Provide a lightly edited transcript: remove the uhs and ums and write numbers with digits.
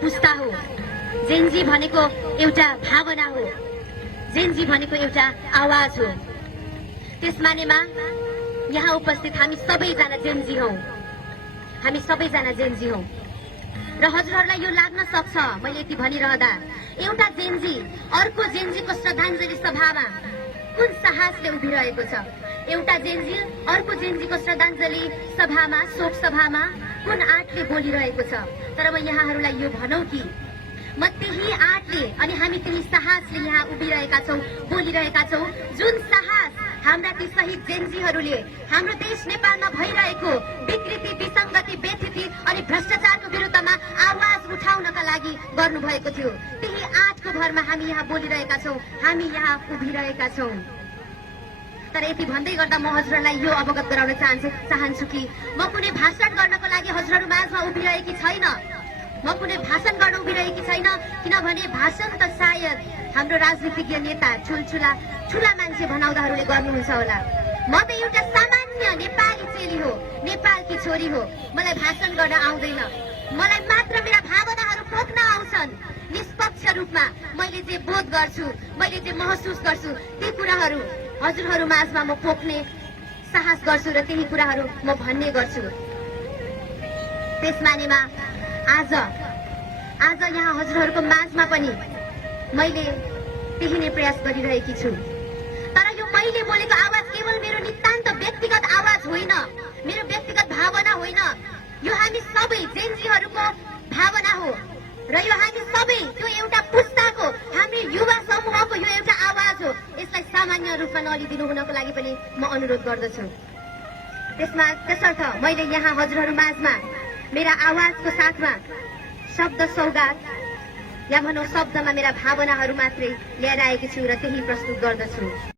पुस्ता हो, जेनजी भनेको एउटा भावना हो, जेनजी भनेको एउटा आवाज हो। त्यस मानेमा यहाँ उपस्थित हामी सबैजना जेनजी हौ, हामी सबैजना जेनजी हौ। र हजुरहरूलाई यो लाग्न सक्छ मैले यति भनिरहँदा, एउटा जेनजी अर्को जेनजीको श्रद्धाञ्जली सभामा कुन साहसले उभिरहेको छ, एउटा जेनजी अर्को जेनजीको श्रद्धाञ्जली सभामा, शोक सभामा कुन आँटले बोलिरहेको छ। तर म यहाँहरूलाई यो भनौँ कि म त्यही आँटले अनि हामी त्यही साहसले यहाँ उभिरहेका छौँ, बोलिरहेका छौँ। जुन साहस हाम्रा ती शहीद जेनजीहरूले हाम्रो देश नेपालमा भइरहेको विकृति, विसङ्गति, बेथिति अनि भ्रष्टाचारको विरुद्धमा आवाज उठाउनका लागि गर्नुभएको थियो। त्यही आँटको भरमा हामी यहाँ बोलिरहेका छौँ, हामी यहाँ उभिरहेका छौँ। तर यति भन्दै गर्दा म हजुरहरूलाई यो अवगत गराउन चाहन्छु कि म कुनै भाषण गर्नको लागि हजुरहरू माझमा उभिरहेकी छैन, म कुनै भाषण गर्न उभिरहेकी छैन। किनभने भाषण त सायद हाम्रो राजनीतिज्ञ नेता, ठुला मान्छे भनाउँदाहरूले गर्नुहुन्छ होला। म त एउटा सामान्य नेपाली चेली हो, नेपालकी छोरी हो। मलाई भाषण गर्न आउँदैन, मलाई मात्र मेरा भावनाहरू पोख्न आउँछन्। निष्पक्ष रूपमा मैले जे बोध गर्छु, मैले जे महसुस गर्छु, ती कुराहरू हजुरहरू माझमा म पोख्ने साहस गर्छु र त्यही कुराहरू म भन्ने गर्छु। त्यस मानेमा आज यहाँ हजुरहरूको माझमा पनि मैले त्यही नै प्रयास गरिरहेकी छु। तर यो मैले बोलेको आवाज केवल मेरो नितान्त व्यक्तिगत आवाज होइन, मेरो व्यक्तिगत भावना होइन। यो हामी सबै जेनजीहरूको भावना हो र यो हामी सबै त्यो एउटा पुस्ताको, हाम्रो युवा समूहको यो एउटा आवाज हो। यसलाई सामान्य रूपमा नलिदिनु हुनको लागि पनि म अनुरोध गर्दछु। त्यसर्थ मैले यहाँ हजुरहरू माझमा मेरा आवाजको साथमा शब्द सौगात या भनौँ शब्दमा मेरा भावनाहरू मात्रै ल्याएर आएकी छु र त्यही प्रस्तुत गर्दछु।